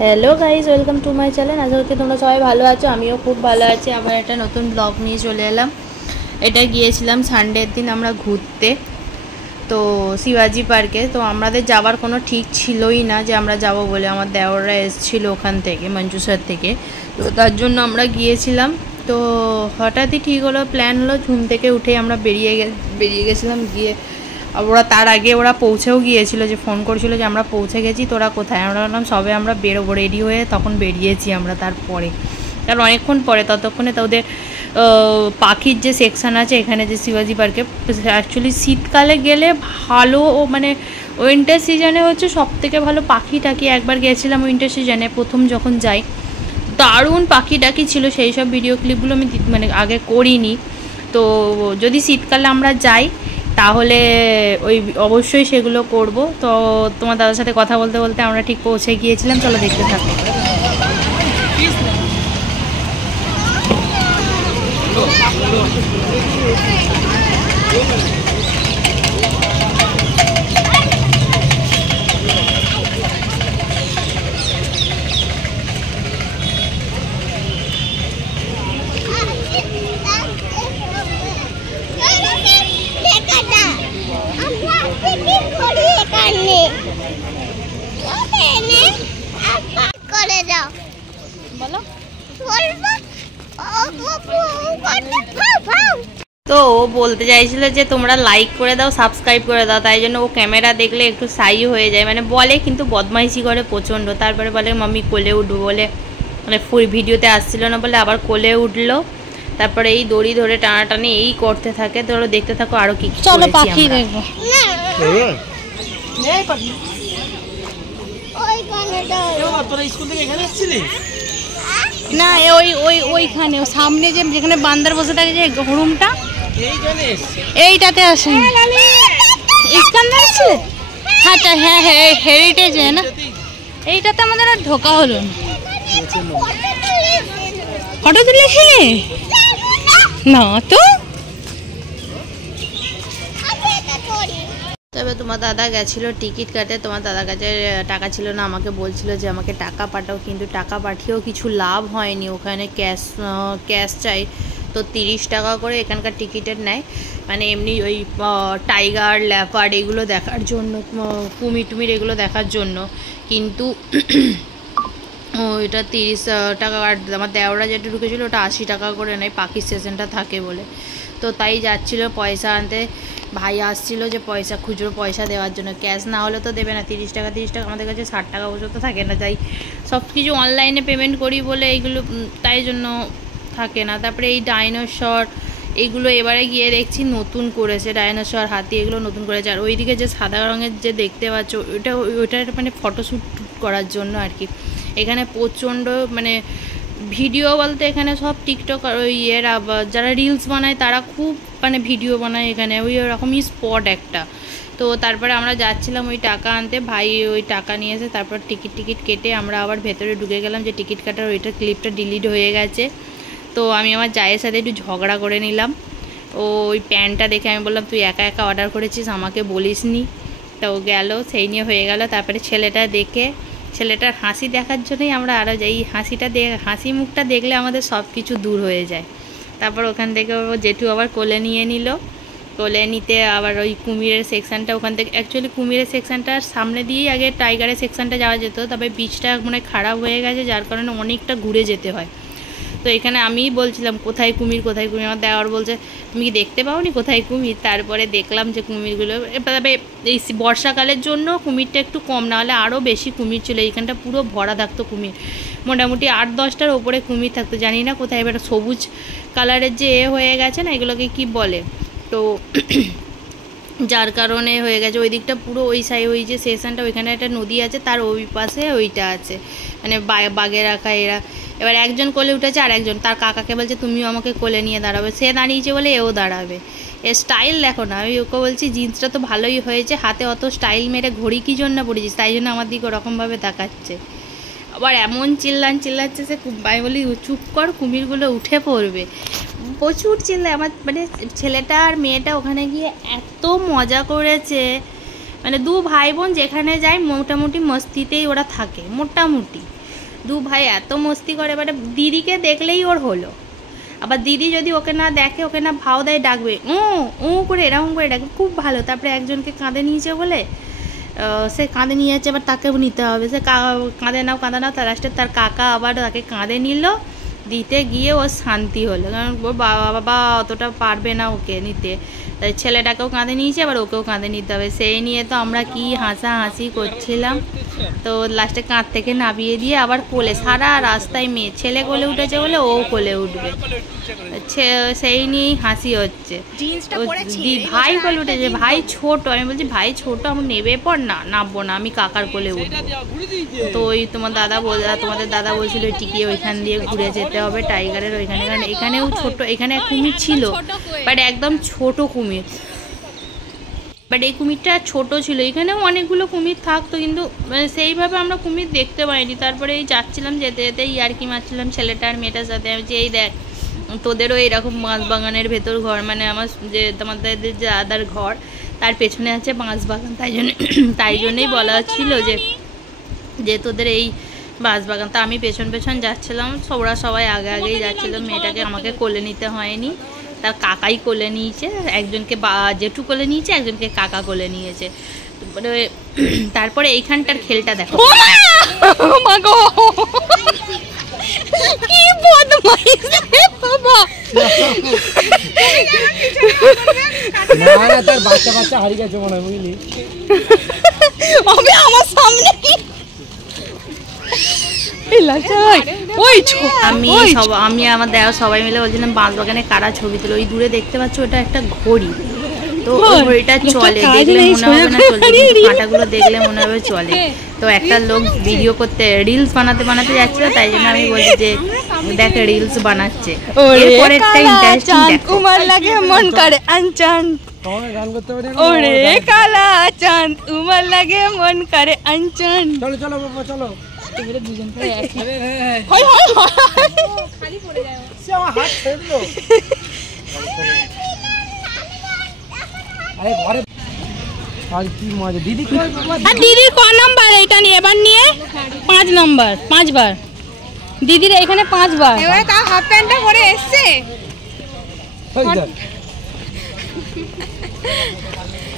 Hello guys welcome to my channel. आशा करছি তোমরা সবাই ভালো আছো, আমিও খুব ভালো আছি। আবার একটা নতুন ব্লগ নিয়ে চলে এলাম। এটা গিয়েছিলাম সানডের দিন আমরা ঘুরতে, তো শিবাজি পার্কে। তো আমাদের যাবার কোনো ঠিক ছিলই না যে আমরা যাব বলে, আমার দেওররা এসেছিল ওখান থেকে মঞ্জুসার থেকে, তো তার জন্য আমরা গিয়েছিলাম। তো হঠাৎই ঠিক হলো, প্ল্যান হলো, ঘুম থেকে উঠে আমরা বেরিয়ে গেছিলাম। গিয়ে ওরা তার আগে ওরা পৌঁছেও গিয়েছিল, যে ফোন করেছিল যে আমরা পৌঁছে গেছি, তোরা কোথায়? আমরা বললাম সবে আমরা বেরোবো, রেডি হয়ে তখন বেরিয়েছি আমরা। তারপরে কারণ অনেকক্ষণ পরে, ততক্ষণে তো ওদের পাখির যে সেকশান আছে এখানে যে শিবাজি পার্কে, অ্যাকচুয়ালি শীতকালে গেলে ভালো, মানে উইন্টার সিজনে হচ্ছে সব থেকে ভালো পাখি টাকি। একবার গেছিলাম উইন্টার সিজনে, প্রথম যখন যাই, দারুণ পাখি টাকি ছিল। সেই সব ভিডিও ক্লিপগুলো আমি মানে আগে করিনি। তো যদি শীতকালে আমরা যাই তাহলে ওই অবশ্যই সেগুলো করব। তো তোমার দাদার সাথে কথা বলতে বলতে আমরা ঠিক পৌঁছে গিয়েছিলাম। চলো দেখতে থাকো। তো ও বলতে চাইছিল যে তোমরা লাইক করে দাও, সাবস্ক্রাইব করে দাও। তাই জন্য ও ক্যামেরা দেখলে একটু সাই হয়ে যায়, মানে বলে কিন্তু বদমাইশি করে প্রচণ্ড। তারপরে বলে মাম্মি কোলে উঠবো বলে, মানে ফুল ভিডিওতে আসছিল না বলে আবার কোলে উঠলো। তারপরে এই দড়ি ধরে টানাটানি এই করতে থাকে। তো দেখতে থাকো আরো কি। চলো পাখি দেখবো না, ওইখানে সামনে যেখানে বান্দার বসে থাকে যে রুমটা, এইটাতে আসে। আচ্ছা হ্যাঁ হ্যাঁ, হেরিটেজ না, এইটাতে আমাদের আর ঢোকা হলো না। ফটো তুলেছিলে না তো? তবে তোমার দাদা গেছিলো টিকিট কাটে, তোমার দাদার কাছে টাকা ছিল না, আমাকে বলছিল যে আমাকে টাকা পাঠাও, কিন্তু টাকা পাঠিয়েও কিছু লাভ হয়নি। ওখানে ক্যাশ চাই, তো 30 টাকা করে এখানকার টিকিটের নেয়, মানে এমনি ওই টাইগার ল্যাপার্ড এগুলো দেখার জন্য, কুমির টুমির এগুলো দেখার জন্য। কিন্তু ওইটা 30 টাকা, আর আমার দেওরা যেটা ঢুকেছিলো ওটা 80 টাকা করে নেয়, পাখির সেশনটা থাকে বলে। তো তাই যাচ্ছিলো পয়সা আনতে, ভাই আসছিল যে পয়সা, খুচরো পয়সা দেওয়ার জন্য। ক্যাশ না হলে তো দেবে না। 30 টাকা আমাদের কাছে 60 টাকা পর্যন্ত থাকে না, তাই সব কিছু অনলাইনে পেমেন্ট করি বলে এইগুলো, তাই জন্য থাকে না। তারপরে এই ডাইনোসর এইগুলো এবারে গিয়ে দেখছি নতুন করেছে, ডাইনোসর হাতি এগুলো নতুন করেছে। আর ওইদিকে যে সাদা রঙের যে দেখতে পাচ্ছ ওইটা মানে ফটোশ্যুট করার জন্য আর কি। এখানে প্রচণ্ড মানে ভিডিও বলতে এখানে সব টিকটক ওই এরা যারা রিলস বানায় তারা খুব মানে ভিডিও বানায় এখানে, ওই রকমই স্পট একটা। তো তারপরে আমরা যাচ্ছিলাম ওই টাকা আনতে, ভাই ওই টাকা নিয়ে এসে তারপর টিকিট কেটে আমরা আবার ভেতরে ঢুকে গেলাম। যে টিকিট কাটার ওইটার ক্লিপটা ডিলিট হয়ে গেছে। তো আমি আমার জায়ের সাথে একটু ঝগড়া করে নিলাম। ওই প্যান্টটা দেখে আমি বললাম তুই একা একা অর্ডার করেছিস, আমাকে বলিস নি। তো গেল, সেই নিয়ে হয়ে গেল। তারপরে ছেলেটা দেখে, ছেলেটার হাসি দেখার জন্যই আমরা আরও যাই। হাসি মুখটা দেখলে আমাদের সব কিছু দূর হয়ে যায়। তারপর ওখান থেকে জেঠু আবার কোলে নিয়ে নিল। কোলে নিতে আবার ওই কুমিরের সেকশানটা, ওখান থেকে অ্যাকচুয়ালি কুমিরের সেকশানটার সামনে দিয়েই আগে টাইগারের সেকশানটা যাওয়া যেত, তবে বীজটা মানে খারাপ হয়ে গেছে, যার কারণে অনেকটা ঘুরে যেতে হয়। তো এখানে আমিই বলছিলাম কোথায় কুমির কোথায় কুমির, আমার দেওয়ার বলছে তুমি কি দেখতে পাওনি কোথায় কুমির? তারপরে দেখলাম যে কুমিরগুলো, তবে এই বর্ষাকালের জন্য কুমিরটা একটু কম, না হলে আরও বেশি কুমির ছিল। এইখানটা পুরো ভরা থাকতো কুমির, মোটামুটি 8-10টার ওপরে কুমির থাকতো। জানি না কোথায়, এবার সবুজ কালারের যে হয়ে গেছে না, এগুলোকে কি বলে, তো যার কারণে হয়ে গেছে। ওই দিকটা পুরো ওই সাইড, ওই যে সেশনটা ওইখানে একটা নদী আছে, তার ওই পাশে ওইটা আছে, মানে বাগে রাখা এরা। এবার একজন কোলে উঠেছে, আর একজন তার কাকাকে বলছে তুমিও আমাকে কোলে নিয়ে দাঁড়াবে। সে দাঁড়িয়েছে বলে এও দাঁড়াবে। এর স্টাইল দেখো না। আমি ওকে বলছি জিন্সটা তো ভালোই হয়েছে, হাতে অত স্টাইল মেরে ঘড়ি কী জন্য পড়েছিস, তাই জন্য আমার দিকে ওরকমভাবে তাকাচ্ছে। আবার এমন চিল্লাচ্ছে সে, আমি বলি চুপ কর, কুমিরগুলো উঠে পড়বে। প্রচুর চিল্লায়। আমার মানে ছেলেটা আর মেয়েটা ওখানে গিয়ে এত মজা করেছে, মানে দু ভাই বোন যেখানে যায় মোটামুটি মস্তিতেই ওরা থাকে। মোটামুটি দু ভাই এত মস্তি করে, মানে দিদিকে দেখলেই ওর হলো। আবার দিদি যদি ওকে না দেখে, ওকে না ভাও দেয়, ডাকবে ও করে এরকম করে ডাকবে, খুব ভালো। তারপরে একজনকে কাঁধে নিয়েছে বলে সে কাঁধে নিয়ে যাচ্ছে, আবার তাকেও নিতে হবে। সে কাঁধে নাও তার লাস্টে তার কাকা আবার তাকে কাঁধে নিল, দিতে গিয়ে ওর শান্তি হলো, কারণ ওর বাবা অতটা পারবে না ওকে নিতে, তাই ছেলেটাকেও কাঁধে নিয়েছে, আবার ওকেও কাঁধে নিতে হবে। সেই নিয়ে তো আমরা কি হাসাহাসি করছিলাম। তো লাস্টে কাঁধ থেকে নামিয়ে দিয়ে আবার কোলে, সারা রাস্তায় মেয়ে, ছেলে কোলে উঠেছে বলে ও কোলে উঠবে, সেই নিয়েই হাসি হচ্ছে। ভাই কোলে উঠেছে, ভাই ছোট, আমি বলছি ভাই ছোট, আমি নেবে পর না, নামবো না, আমি কাকার কোলে উঠবো। তো ওই তোমাদের দাদা বলছিল টিকিয়ে ওইখান দিয়ে ঘুরে যেতে হবে টাইগারের ওইখানে, কারণ এখানেও ছোট, এখানে এক কুমির ছিল, বাট একদম ছোট কুমির, বাট এই কুমিরটা ছোট ছিল। এখানেও অনেকগুলো কুমির থাকতো, কিন্তু সেইভাবে আমরা কুমির দেখতে পাইনি। তারপরে এই যাচ্ছিলাম, যেতে যেতে ইয়ার্কি মারছিলাম ছেলেটার মেয়েটার সাথে, যে এই দেখ তোদেরও এইরকম বাঁশ বাগানের ভেতর ঘর, মানে আমার যে তোমাদের যে দাদার ঘর তার পেছনে আছে বাঁশ বাগান, তাই জন্যই বলা হচ্ছিল যে তোদের এই বাঁশ বাগান। তা আমি পেছন যাচ্ছিলাম, ওরা সবাই আগেই যাচ্ছিল। মেয়েটাকে আমাকে কোলে নিতে হয়নি, তার কাকাই কোলে নিয়েছে, একজনকে জেঠু কোলে নিয়েছে, একজনকে কাকা কোলে নিয়েছে। তারপরে এইখানটার খেলটা দেখো, আমার সামনে আমি আমার দেখা সবাই মিলে বলছিলাম বাঁশ বাগানে কারা ছবি তুলো। ওই দূরে দেখতে পাচ্ছ ওটা একটা ঘড়ি, তো ঘড়িটা চলে, দেখলে মনে হবে না চলছে, কাঁটাগুলো দেখলে মনে হবে চলে। তো একটা লোক ভিডিও করতে, রিলস বানাতে যাচ্ছিল, তাই জন্য আমি বলছি যে দেখ রিলস বানাচ্ছে। এরপরে একটা ইন্টারেস্টিং দেখো, উমার লাগে মন করে আনচান, ওরে কালা চাঁদ উমার লাগে মন করে আনচান। চলো চলো বাবা চলো, দুজন করে খালি পড়ে যায়, সে আমার হাত ছেড়লো। আরে ঘরে আর কি মজা। দিদি কই বাবা, দিদির ক নাম্বার এটা নিয়ে, এবার নিয়ে 5 নাম্বার, 5 বার দিদির এখানে 5 বার। এবারে তা হাফ প্যান্টটা পরে এসেছে,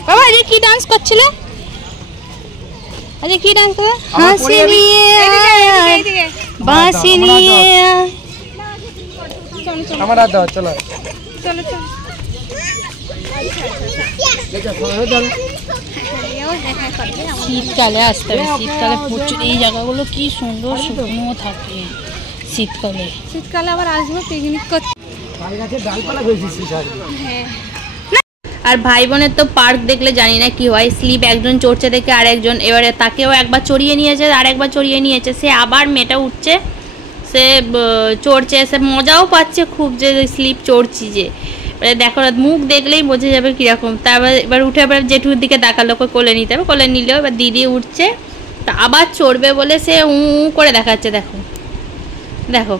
বাবা এই কি ডান্স করছিল, আরে কি ডান্স করে, হাসি নিয়ে এইদিকে বাঁশি নিয়ে, আমার হাত দাও, চলো চলো চলো। শীতকালে আসতে হবে, শীতকালে প্রচুর এই জায়গাগুলো কি সুন্দর শুকনো থাকে। শীতকালে আবার আসবো পিকনিক করতে। আর ভাই বোনের তো পার্ক দেখলে জানি না কি হয়, স্লিপ একজন চড়ছে দেখে আরেকজন, এবারে তাকেও একবার চড়িয়ে নিয়েছে, আর একবার চড়িয়ে নিয়েছে, সে আবার মেয়েটা উঠছে, সে চড়ছে, সে মজাও পাচ্ছে খুব, যে স্লিপ চড়ছি যে, এবারে দেখো মুখ দেখলেই বোঝা যাবে কীরকম। তারপর এবার উঠে এবার জেঠুর দিকে তাকালো, কোলে নিতে হবে, কোলে নিলেও এবার দিদি উঠছে, তা আবার চড়বে বলে সে করে দেখাচ্ছে, দেখো দেখো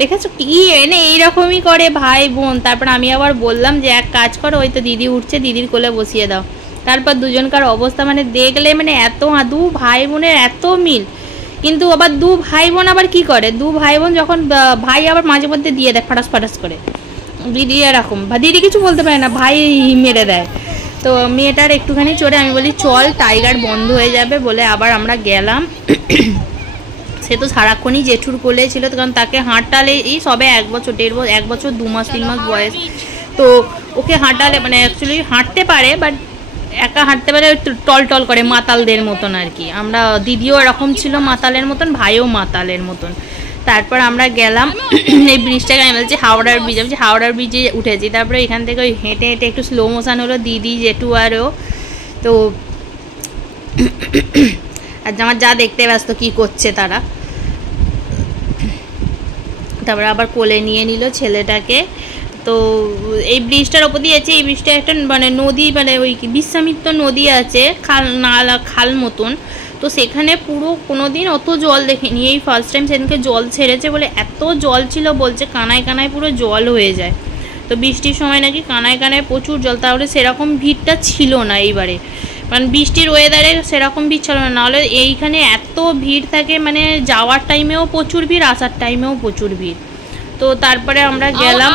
দেখেছো কি এনে এইরকমই করে ভাই বোন। তারপর আমি আবার বললাম যে এক কাজ করো, ওই তো দিদি উঠছে, দিদির কোলে বসিয়ে দাও। তারপর দুজনকার অবস্থা মানে দেখলে মানে এত, দু ভাই বোনের এত মিল, কিন্তু আবার দু ভাই বোন আবার কি করে, দু ভাই বোন যখন ভাই আবার মাঝে মধ্যে দিয়ে দেয় ফাটাস করে, দিদি এরকম, দিদি কিছু বলতে পারে না, ভাই মেরে দেয়। তো মেয়েটার একটুখানি চড়ে আমি বলি চল টাইগার বন্ধ হয়ে যাবে বলে আবার আমরা গেলাম। সে তো সারাক্ষণই জেঠুর কোলে ছিল, কারণ তাকে হাঁটালে এই সবে 1 বছর 1.5 বছর 2 মাস 3 মাস বয়স, তো ওকে হাঁটালে মানে অ্যাকচুয়ালি হাঁটতে পারে, বাট একা হাঁটতে পারে, টল করে মাতালদের মতন আর কি। আমরা দিদিও এরকম ছিল মাতালের মতন, ভাইও মাতালের মতন। তারপর আমরা গেলাম এই ব্রিজটাকে, আমি বলছি হাওড়ার ব্রিজ, আমি হাওড়ার ব্রিজে উঠেছি। তারপরে এখান থেকে ওই হেঁটে একটু স্লো মোশন হলো, দিদি জেঠু আরও, তো আর আমার যা দেখতে ব্যস্ত কি করছে তারা। তারপরে আবার কোলে নিয়ে নিল ছেলেটাকে। তো এই ব্রিজটার ওপর দিয়ে আছে, এই ব্রিজটা একটা মানে নদী, মানে ওই বিশ্বামিত্র নদী আছে, খাল মতন, তো সেখানে পুরো কোনো দিন অত জল দেখিনি, এই ফার্স্ট টাইম সেদিনকে জল ছেড়েছে বলে এত জল ছিল, বলছে কানায় কানায় পুরো জল হয়ে যায়। তো বৃষ্টির সময় নাকি কানায় কানায় প্রচুর জল, তাহলে সেরকম ভিড়টা ছিল না এইবারে, মানে বৃষ্টির ওয়েদারে সেরকম ভিড় ছিল না। নাহলে এইখানে এত ভিড় থাকে, মানে যাওয়ার টাইমেও প্রচুর ভিড়, আসার টাইমেও প্রচুর ভিড়। তো তারপরে আমরা গেলাম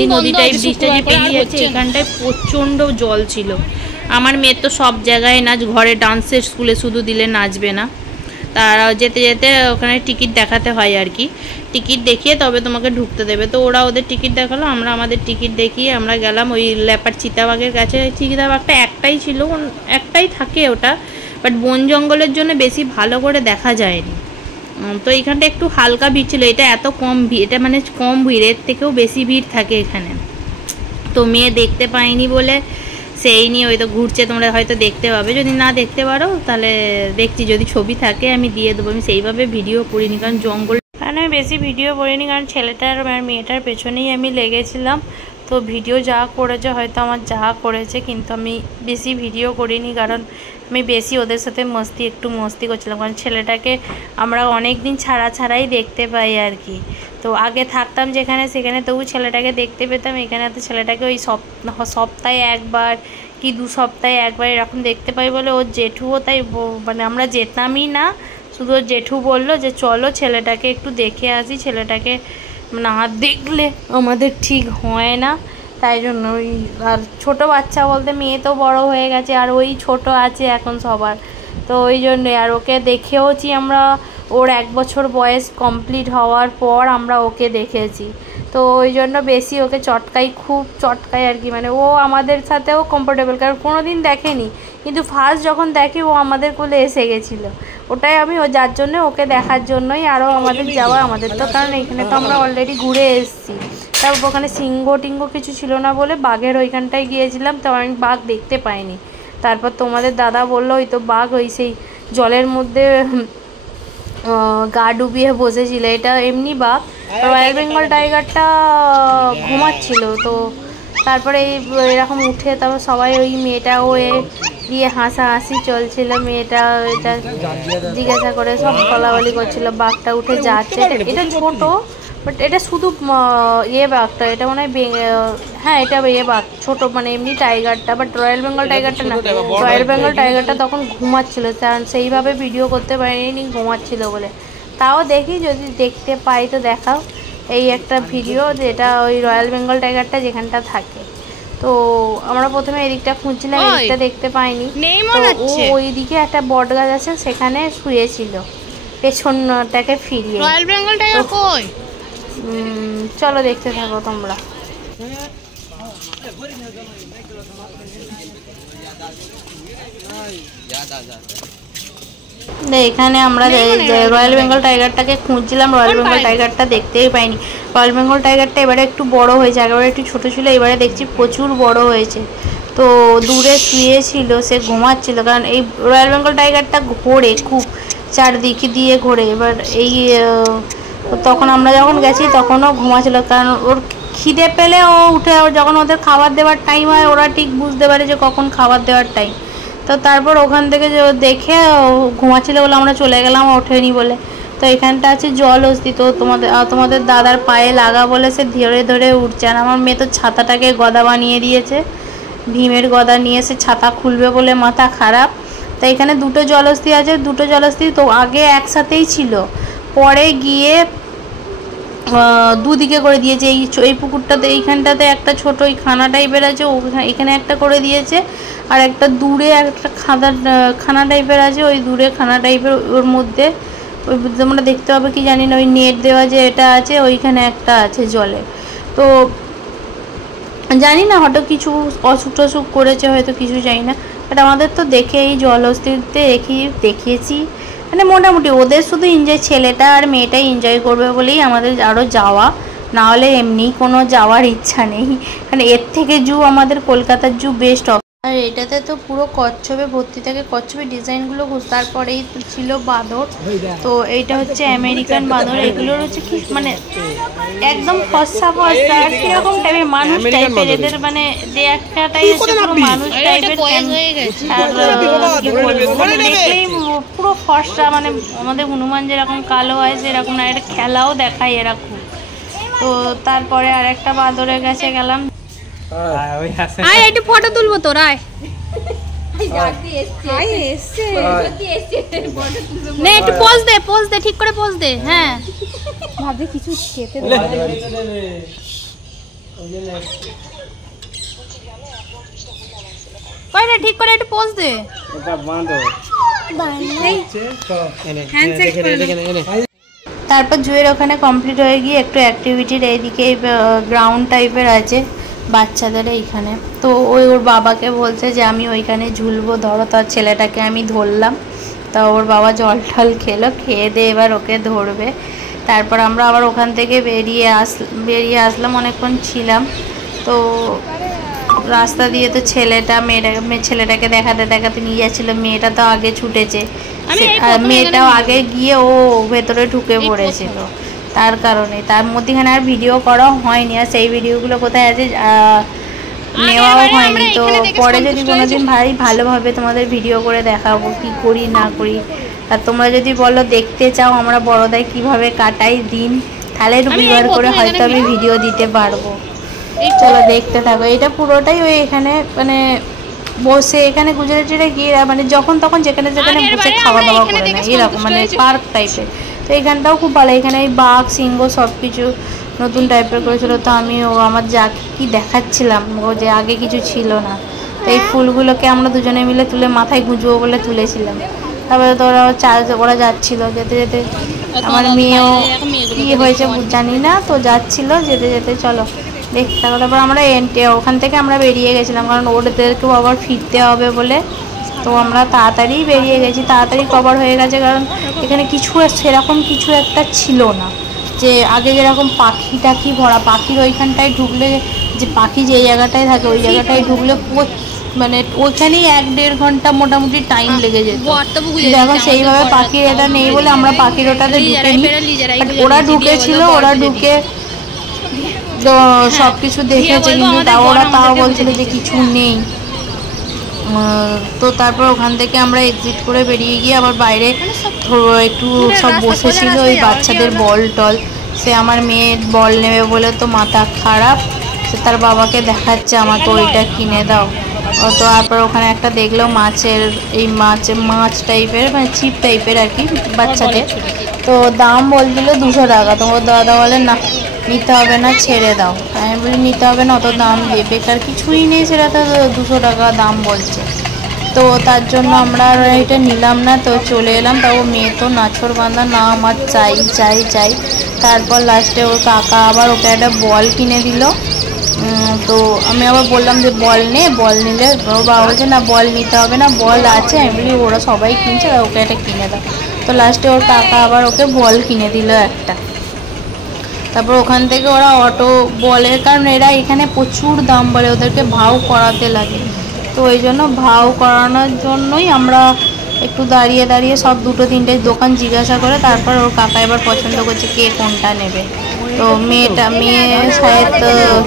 এই নদীটায়, ব্রিজটা যে পেরিয়ে যাচ্ছে এখানটায় প্রচণ্ড জল ছিল। আমার মেয়ের তো সব জায়গায় নাচ, ঘরে ডান্সের স্কুলে শুধু দিলে নাচবে না, তারা যেতে যেতে ওখানে টিকিট দেখাতে হয় আর কি, টিকিট দেখিয়ে তবে তোমাকে ঢুকতে দেবে। তো ওরা ওদের টিকিট দেখালো, আমরা আমাদের টিকিট দেখিয়ে আমরা গেলাম ওই লেপার চিতাবাঘের কাছে। চিতাবাঘটা একটাই ছিল, একটাই থাকে ওটা, বাট বন জঙ্গলের জন্য বেশি ভালো করে দেখা যায়নি। তো এইখানটা একটু হালকা ভিড় ছিল, এটা এত কম ভিড়, এটা মানে কম ভিড়, এর থেকেও বেশি ভিড় থাকে এখানে। তো মেয়ে দেখতে পাইনি বলে সেই নিয়ে ওই তো ঘুরছে, তোমরা হয়তো দেখতে পাবে, যদি না দেখতে পারো তাহলে দেখছি যদি ছবি থাকে আমি দিয়ে দেবো। আমি সেইভাবে ভিডিও করিনি, কারণ জঙ্গল, কারণ আমি বেশি ভিডিও করিনি, কারণ ছেলেটার আর মেয়েটার পেছনেই আমি লেগেছিলাম। তো ভিডিও যা করেছে হয়তো আমার যা করেছে, কিন্তু আমি বেশি ভিডিও করিনি, কারণ আমি বেশি ওদের সাথে একটু মস্তি করছিলাম, কারণ ছেলেটাকে আমরা অনেক দিন ছাড়াই দেখতে পাই আর কি। তো আগে থাকতাম যেখানে সেখানে তবু ছেলেটাকে দেখতে পেতাম, এখানে তো ছেলেটাকে ওই সপ্তাহে একবার কি 2 সপ্তাহে একবার এরকম দেখতে পাই বলে ওর জেঠুও তাই, মানে আমরা যেতামই না, শুধু ওর জেঠু বললো যে চলো ছেলেটাকে একটু দেখে আসি, ছেলেটাকে না দেখলে আমাদের ঠিক হয় না, তাই জন্য ওই। আর ছোটো বাচ্চা বলতে মেয়ে তো বড় হয়ে গেছে, আর ওই ছোট আছে এখন সবার, তো ওই জন্যে। আর ওকে দেখেওছি আমরা, ওর 1 বছর বয়স কমপ্লিট হওয়ার পর আমরা ওকে দেখেছি, তো ওই জন্য বেশি ওকে খুব চটকাই আর কি, মানে ও আমাদের সাথেও কমফোর্টেবল, কারণ কোনো দিন দেখেনি, কিন্তু ফার্স্ট যখন দেখে ও আমাদের কোলে এসে গেছিলো, ওটাই আমি যার জন্য ওকে দেখার জন্যই আরও আমাদের যাওয়া। আমাদের তো কারণ এখানে তো আমরা অলরেডি ঘুরে এসেছি, তারপর ওখানে সিংহ টিঙ্গ কিছু ছিল না বলে বাঘের ওইখানটায় গিয়েছিলাম, তো আমি বাঘ দেখতে পাইনি। তারপর তোমাদের দাদা বললো ওই তো বাঘ ওই সেই জলের মধ্যে গা ডুবিয়ে বসেছিল, এটা এমনি বাঘ। রয়্যাল বেঙ্গল টাইগারটা ঘুমাচ্ছিল, তো তারপরে এরকম উঠে তারপর সবাই ওই মেয়েটা হয়ে দিয়ে হাসাহাসি চলছিল, মেয়েটা এটা জিজ্ঞাসা করে সব বলাবলি করছিল, বাঘটা উঠে যাচ্ছে। এটা ছোট, বাট এটা শুধু বাঘটা, এটা মনে হয় হ্যাঁ এটা বাঘ ছোট, মানে এমনি টাইগারটা, বাট রয়্যাল বেঙ্গল টাইগারটা না। রয়্যাল বেঙ্গল টাইগারটা তখন ঘুমাচ্ছিল, কারণ সেইভাবে ভিডিও করতে পারিনি ঘুমাচ্ছিল বলে। তাও দেখি যদি দেখতে পাই তো দেখাও এই একটা ভিডিও, যেটা ওই রয়্যাল বেঙ্গল টাইগারটা যেখানটা থাকে। তো আমরা প্রথমে এদিকটা খুঁজছিলাম, এদিকটা দেখতে পাইনি, তো ওই দিকে একটা বট গাছ আছে সেখানে শুয়েছিল পেছনটাকে ফিরিয়ে। রয়্যাল বেঙ্গল টাইগার কই? চলো দেখতে থাকো তোমরা। এখানে আমরা রয়্যাল বেঙ্গল টাইগারটাকে খুঁজছিলাম, রয়্যাল বেঙ্গল টাইগারটা দেখতেই পাইনি। রয়্যাল বেঙ্গল টাইগারটা এবারে একটু বড় হয়েছে, একেবারে একটু ছোট ছিল, এবারে দেখছি প্রচুর বড় হয়েছে। তো দূরে শুয়েছিল, সে ঘুমাচ্ছিল, কারণ এই রয়্যাল বেঙ্গল টাইগারটা ঘোরে খুব, চারদিকে দিয়ে ঘোরে। এবার এই তখন আমরা যখন গেছি তখনও ঘুমাচ্ছিল, কারণ ওর খিদে পেলে ও উঠে, যখন ওদের খাবার দেওয়ার টাইম হয় ওরা ঠিক বুঝতে পারে যে কখন খাবার দেওয়ার টাইম। তো তারপর ওখান থেকে দেখে ঘুমাচ্ছিল বলে আমরা চলে গেলাম, ওঠেনি বলে। তো এখানটা আছে জলহস্তি, তো তোমাদের দাদার পায়ে লাগা বলে সে ধরে ধরে উঠছে। আর আমার মেয়ে তো ছাতাটাকে গদা বানিয়ে দিয়েছে, ভীমের গদা নিয়ে সে ছাতা খুলবে বলে মাথা খারাপ। তো এখানে 2টো জলহস্তি আছে, 2টো জলহস্তি তো আগে একসাথেই ছিল, পরে গিয়ে দুদিকে করে দিয়েছে। এই পুকুরটাতে এইখানটাতে একটা ছোট ওই খানা টাইপের আছে, এখানে একটা করে দিয়েছে, আর একটা দূরে একটা খানা টাইপের আছে, ওই দূরে খানা টাইপের ওর মধ্যে ওই তোমরা দেখতে পাবে কি জানি না, ওই নেট দেওয়া যে এটা আছে ওইখানে একটা আছে জলে। তো জানি না হয়তো কিছু অসুখ টসুখ করেছে, হয়তো কিছু জানি না, বাট আমাদের তো দেখে এই জলহস্তিতে দেখিয়েছি, মানে মোটামুটি ওদের শুধু এনজয়, ছেলেটা আর মেয়েটাই এনজয় করবে বলেই আমাদের আরও যাওয়া, না হলে এমনি কোনো যাওয়ার ইচ্ছা নেই। কারণ এর থেকে জু আমাদের কলকাতার জু বেস্ট। আর এটাতে তো পুরো কচ্ছপে ভর্তি থাকে, কচ্ছপের ডিজাইনগুলো। তারপরেই ছিল বাঁদর। তো এইটা হচ্ছে আমেরিকান বাঁদর। এগুলোর হচ্ছে কি মানে একদম ফর্সা ফর্সা আর কিরকম টাইপের মানুষ টাইপের, এদের মানে দেখাটাই হচ্ছে পুরো মানুষ টাইপের। আর কি বলবো মানে দেখলেই পুরো ফর্সা, মানে আমাদের হনুমান যেরকম কালো হয় সেরকম না, এটা খেলাও দেখায় এরকম। তো তারপরে আর একটা বাঁদরের কাছে গেলাম। আয় একটু ফটো তুলবো তোর, আয় নে একটু পোজ দে ঠিক করে পোজ দে। হ্যাঁ ভাবছি কিছু খেতে কই রে, ঠিক করে একটু পোজ দে। তারপর জুয়ের ওখানে কমপ্লিট হয়ে গিয়ে একটু অ্যাক্টিভিটির এইদিকে গ্রাউন্ড টাইপের আছে বাচ্চাদের এইখানে। তো ওর বাবাকে বলছে যে আমি ওইখানে ঝুলবো, ধরো। তার ছেলেটাকে আমি ধরলাম। তা ওর বাবা জল টল খেয়ে দিয়ে এবার ওকে ধরবে। তারপর আমরা আবার ওখান থেকে বেরিয়ে আসলাম, অনেকক্ষণ ছিলাম। তো রাস্তা দিয়ে তো ছেলেটাকে দেখাতে নিয়ে যাচ্ছিলো। মেয়েটা তো আগে ছুটেছে, মেয়েটাও আগে গিয়ে ও ভেতরে ঢুকে পড়েছিল। তার কারণে তার মধ্যেখানে আর ভিডিও করা হয়নি, আর সেই ভিডিওগুলো কোথায় আছে নেওয়াও হয়নি। তো পরে যদি কোনোদিন ভালোভাবে তোমাদের ভিডিও করে দেখাবো কি করি না করি। আর তোমরা যদি বলো দেখতে চাও আমরা বড়দায় কিভাবে কাটাই দিন, তাহলে রবিবার করে হয়তো আমি ভিডিও দিতে পারবো। চলো দেখতে থাকো। এটা পুরোটাই ওই এখানে মানে বসে, এখানে গুজরাটিরা গিয়ে মানে যখন তখন যেখানে বসে খাওয়া দাওয়া করে না, এরকম মানে পার্ক টাইপের। তো এখানটাও খুব ভালো, এখানে এই বাঘ সিংহ সব কিছু নতুন টাইপের করেছিল। তো আমি আমার যাকে কি দেখাচ্ছিলাম, ও যে আগে কিছু ছিল না। তো এই ফুলগুলোকে আমরা দুজনে মিলে তুলে মাথায় গুঁজবো বলে তুলেছিলাম। তারপরে তো ওরা যাচ্ছিল, যেতে যেতে আমার মেয়েও কি হয়েছে জানি না, তো যাচ্ছিল যেতে যেতে চলো দেখতে থাকো। তারপর আমরা ওখান থেকে আমরা বেরিয়ে গেছিলাম, কারণ ওদেরকেও আবার ফিরতে হবে বলে। তো আমরা তাড়াতাড়ি বেরিয়ে গেছি, তাড়াতাড়ি কভার হয়ে গেছে, কারণ এখানে কিছু সেরকম কিছু একটা ছিল না। যে আগে যেরকম পাখি টাখি ভরা, পাখির ওইখানটায় ঢুকলে যে পাখি যে জায়গাটায় থাকে ওই জায়গাটায় ঢুকলে মানে ওইখানেই 1-1.5 ঘন্টা মোটামুটি টাইম লেগে যেত। এখন সেইভাবে পাখির এটা নেই বলে আমরা পাখির ওটাতে ঢুকিনি। ওরা ঢুকেছিল, ওরা ঢুকে সব কিছু দেখেছে, কিন্তু তাও বলছিল যে কিছু নেই। তো তারপর ওখান থেকে আমরা এক্সিট করে বেরিয়ে গিয়ে আবার বাইরে একটু সব বসেছিল ওই বাচ্চাদের বল টল। সে আমার মেয়ে বল নেবে বলে তো মাথা খারাপ, সে তার বাবাকে দেখাচ্ছে আমাকে ওইটা কিনে দাও। তো তারপর ওখানে একটা দেখলো মাছ টাইপের মানে চিপ টাইপের আর কি বাচ্চাদের। তো দাম বলছিল 200 টাকা। তো ওর দাদা বলে না নিতে হবে না, ছেড়ে দাও। আমি বলি নিতে হবে না, অত দাম দিয়ে বেকার কিছুই নেই, সেটা তো 200 টাকা দাম বলছে। তো তার জন্য আমরা আর এটা নিলাম না, তো চলে এলাম। তাও মেয়ে তো নাছর বাঁধা, না আমার চাই চাই চাই। তারপর লাস্টে ওর কাকা আবার ওকে একটা বল কিনে দিল। তো আমি আবার বললাম যে বল নিলে ওর বাবা বলছে না বল নিতে হবে না, বল আছে। আমি বলি ওরা সবাই কিনছে, ওকে একটা কিনে দাও। তো লাস্টে ওর কাকা আবার ওকে বল কিনে দিল একটা। তারপর ওখান থেকে ওরা অটো বলের, কারণ এরা এখানে প্রচুর দাম বলে, ওদেরকে ভাও করাতে লাগে। তো ওই জন্য ভাও করানোর জন্যই আমরা একটু দাঁড়িয়ে সব 2-3টে দোকান জিজ্ঞাসা করে তারপর ওর কাকা এবার পছন্দ করছে কে কোনটা নেবে। তো মেয়ে শায়দ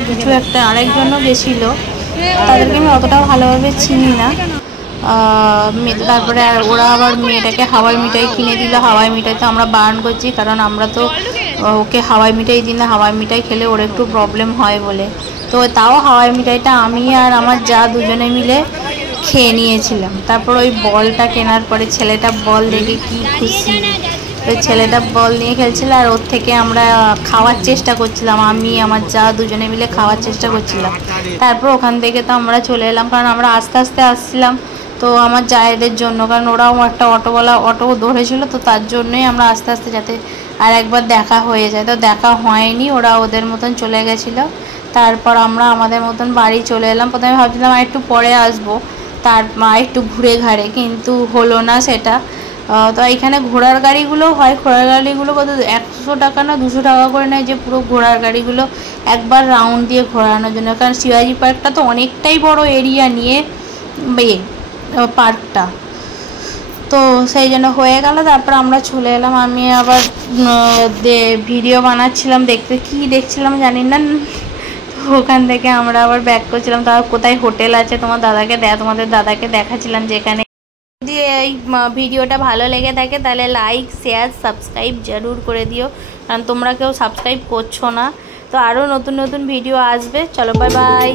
কিছু একটা আরেকজনও গেছিলো, তাদেরকে আমি অতটা ভালোভাবে চিনি না। তারপরে ওরা আবার মেয়েটাকে হাওয়াই মিঠাই কিনে দিল। হাওয়াই মিঠাইতে আমরা বারণ করছি, কারণ আমরা তো ওকে হাওয়াই মিঠাই দিই না, হাওয়াই মিঠাই খেলে ওর একটু প্রবলেম হয় বলে। তো তাও হাওয়াই মিঠাইটা আমি আর আমার যা দুজনে মিলে খেয়ে নিয়েছিলাম। তারপর ওই বলটা কেনার পরে ছেলেটা বল দেখে কি খুশি, ওই ছেলেটা বল নিয়ে খেলছিল আর ওর থেকে আমরা খাওয়ার চেষ্টা করছিলাম, আমি আমার যা দুজনে মিলে খাওয়ার চেষ্টা করছিলাম। তারপর ওখান থেকে তো আমরা চলে এলাম, কারণ আমরা আস্তে আস্তে আসছিলাম। তো আমার জায়েদের জন্য, কারণ ওরাও একটা অটো ধরেছিল, তো তার জন্যই আমরা আস্তে আস্তে যাতে আর একবার দেখা হয়ে যায়। তো দেখা হয়নি, ওরা ওদের মতন চলে গেছিলো। তারপর আমরা আমাদের মতন বাড়ি চলে এলাম। প্রথমে ভাবছিলাম আর একটু পরে আসবো, একটু ঘুরে ঘাড়ে, কিন্তু হলো না সেটা। তো এখানে ঘোড়ার গাড়িগুলো হয়, ঘোড়ার গাড়িগুলো কত 100 টাকা না 200 টাকা করে নেয় যে পুরো ঘোড়ার গাড়িগুলো একবার রাউন্ড দিয়ে ঘোরানোর জন্য। কারণ শিবাজি পার্কটা তো অনেকটাই বড় এরিয়া নিয়ে, পার্কটা। তো সেই জন্য হয়ে গেল, তারপর আমরা চলে এলাম। আমি আবার ভিডিও বানাচ্ছিলাম, দেখছিলাম জানি না। ওখান থেকে আমরা আবার ব্যাক করছিলাম। তার কোথায় হোটেল আছে তোমাদের দাদাকে দেখাচ্ছিলাম। যেখানে যদি এই ভিডিওটা ভালো লেগে থাকে তাহলে লাইক, শেয়ার, সাবস্ক্রাইব জরুর করে দিও, কারণ তোমরা কেউ সাবস্ক্রাইব করছো না। তো আরও নতুন নতুন ভিডিও আসবে। চলো, বাই বাই।